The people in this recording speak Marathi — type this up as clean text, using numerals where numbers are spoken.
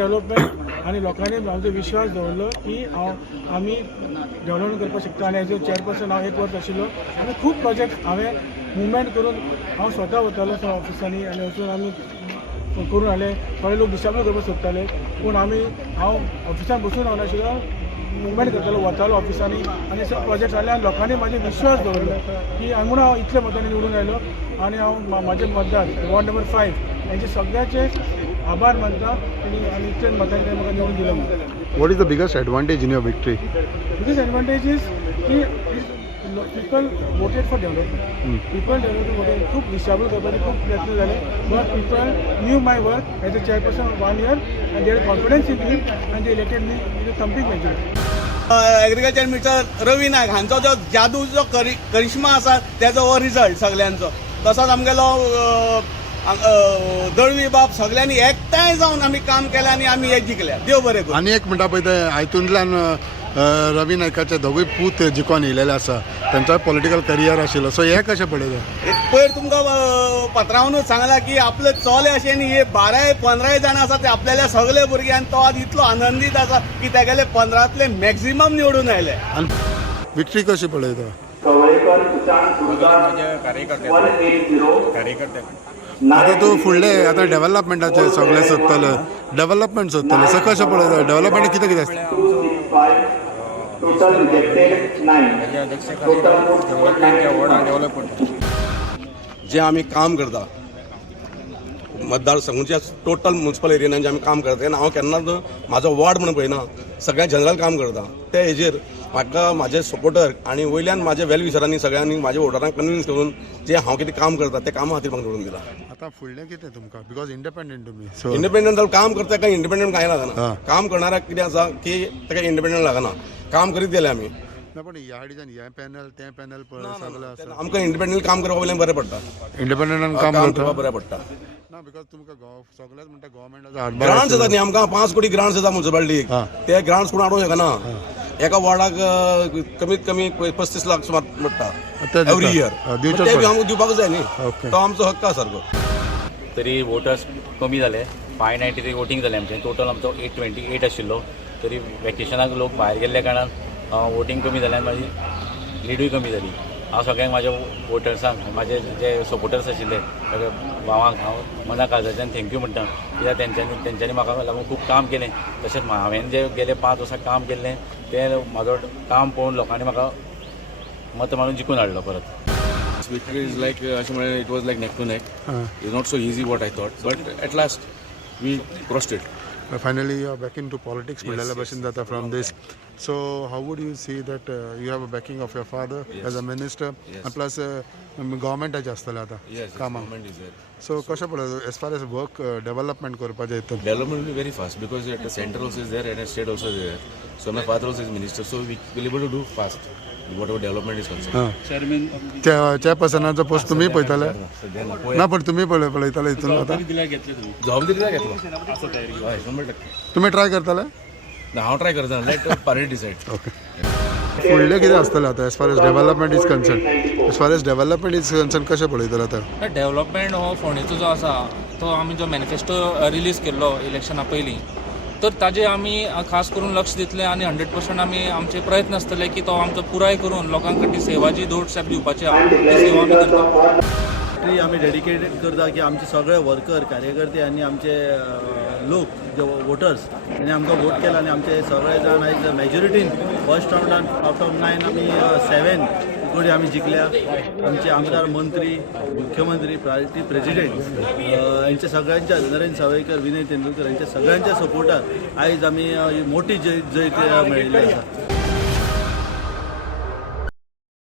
डेव्हलपमेंट आणि लोकांनी आमचो विश्वास दवरलो की आमी डेव्हलपमेंट करपाक शकता आनी एज अ चेअरपर्सन हांव 1 वर्स आशिल्लो आनी खूब प्रोजेक्ट हांवें मुवमेंट करून हांव स्वता वतालो ऑफिसांनी आनी वचून आमी करून हाडले. थोडे लोक डिस्टर्ब करपाक सोदताले पूण हांव ऑफिसान बसून रावनाशिल्लो, मुवमेंट करतालो, वतालो ऑफिसांनी आनी सगळे प्रोजेक्ट जाले आनी लोकांनी म्हाजे विश्वास दवरलो की म्हणून हांव इतले मतांनी निवडून आयलो आनी हांव म्हाजे मतदार वॉर्ड नंबर 5 हेंचे सगळ्याचे आभार मानता आनी इतले मतांनी म्हाका निवडून दिलो. What is the biggest advantage in your victory? Biggest advantage is की people voted for development. People voted खूप डिस्टर्ब करपाचे खूप प्रयत्न झाले but people knew my work as a chairperson of 1 year and they had confidence in me and they elected me with a thumping majority. Agriculture minister Ravi Naik हांचो जो जादू जो करिश्मा आसा त्याचो हो रिजल्ट सगळ्यांचो. तसोच आमगेलो दळवी बाब सगळ्यांनी एकठांय जावन आमी काम केलें आनी आमी हे जिखल्या. देव बरें करूं. आनी एक म्हणटा पळय ते हातूंतल्यान रवी नायकाचे दोगूय पूत जिखोन येयलेले आसा, तांचो पॉलिटिकल करियर आशिल्लो, सो हे कशें पळयलें? पयर तुमकां पत्रावनूच सांगला की आपले चले अशें न्ही, हे 12-15 जाण आसा ते आपल्याले सगळे भुरगे आनी तो आज इतलो आनंदीत आसा की तेगेले 15तले मॅक्झिमम निवडून आयले. आनी विक्ट्री कशी पळयता? आतां तूं फुडले आतां डेव्हलपमेंटाचे सगळे सोदतले, डेव्हलपमेंट सोदतले, सो कशें पळयता? डेव्हलपमेंट कितें कितें आसता? जे आम्ही काम करता मतदारसंघाच्या टोटल म्युनिसिपल एरियान जे आमी काम करता तेन्ना हांव केन्नाच म्हाजो वॉर्ड म्हणून पळयना, सगळ्या जनरल काम करता. ते हेजेर म्हाका म्हाजे सपोर्टर आनी वयल्यान म्हाजे वेलविशरांनी सगळ्यांनी म्हाज्या वोटरांक कन्विन्स करून जे हांव कितें काम करता ते कामा खातीर म्हाका निवडून दिला. आतां फुडलें कितें तुमकां? बिकॉज इंडिपेंडंट तुमी, सो इंडिपेंडंट जाल्यार काम करता काय इंडिपेंडंट कांय लागना. काम करणाऱ्याक कितें आसा की ताका इंडिपेंडंट लागना, काम करीत गेले आमी. ना पण ह्या हाडीच्यान हे पॅनल ते पॅनल पळय सगळें आसा, आमकां इंडिपेंडंट काम करपा वयल्यान बरें पडटा. इंडिपेंडंटान काम करपा बरें पडटा. ना बिकॉज तुमकां सगळेच म्हणटा गव्हर्मेंटाचो ग्रांट्स येता न्ही आमकां 5 कोटी ग्रांट्स येता म्युनिसिपालिटीक. ते ग्रांट्स कोण हाडूंक शकना. एका वॉर्डाक कमीत कमी 35 लाख सुमार पडटा एवरी इयर. ते बी आमकां दिवपाक जाय न्ही, तो आमचो हक्क आसा सारको. तरी वोटर्स कमी जाले, 593 वोटींग जालें आमचें. टोटल आमचो 828 आशिल्लो. तरी वॅकेशनाक लोक भायर गेल्ल्या कारणान वोटींग कमी जालें आनी म्हाजी लिडूय कमी जाली. हांव सगळ्यांक म्हाज्या वोटर्सांक, म्हाजे जे सपोर्टर्स आशिल्ले सगळे भावांक हांव मना काळजाच्यान थँक्यू म्हणटा. कित्याक तेंच्यांनी म्हाका लागून खूब काम केलें. तशेंच हांवें जे गेले 5 वर्सां काम केल्लें तें म्हाजो काम पळोवन लोकांनी म्हाका मत मारून जिखून हाडलो परत. Victory is like it was like neck to neck. It's not so easy what I thought, but at last we crossed it. Finally you are back into politics म्हणलेल्या भशेन जाता from this. So how would you see that you have a backing of your father as a minister and plus governmentaचे आसतले आतां कामां? Government is there. So कशें पळय as far as work development करपाचें हितून? Development will be very fast because at the center also is there and at state also is there. So my father also is minister, so we will able to do fast whatever development is concerned. चेअरपर्सनाचो पोस्ट तुम्ही पळयताले? ना पण तुम्ही पळयताले हितून आतां? जबाबदारी घेतलो. तुम्ही ट्राय करताले? हांव ट्राय करता. Let party decide. ओके. फुडलें कितें आसतलें आतां as far as development is concern? As far as development is concern कशें पळयतले आतां? डेव्हलपमेंट हो फोंडेचो जो आसा तो आमी जो मॅनिफेस्टो रिलीज केल्लो इलेक्शना पयलीं, तर ताजेर आमी खास करून लक्ष दितले आनी 100% आमी आमचे प्रयत्न आसतले की तो आमचो पुराय करून लोकांक ती सेवा जी दोड स्टेप दिवपाची आहा ती सेवा आमी करता. आमी डेडिकेटेड करता की आमचे सगळे वर्कर कार्यकर्ते आनी आमचे लोक जे वोटर्स तांणी आमकां वोट केला आनी आमचे सगळे जाण आयज मेजॉरिटीन फर्स्ट राउंडान आउट ऑफ 9 आमी 7 कोडी आमी जिखल्या. आमचे आमदार, मंत्री, मुख्यमंत्री, पार्टी प्रेसिडेंट यांच्या सगळ्यांच्या, नरेंद्र सावयकर, विनय तेंडुलकर यांच्या सगळ्यांच्या सपोर्टार आयज आमी मोठी जैत मेळिल्ली आसा.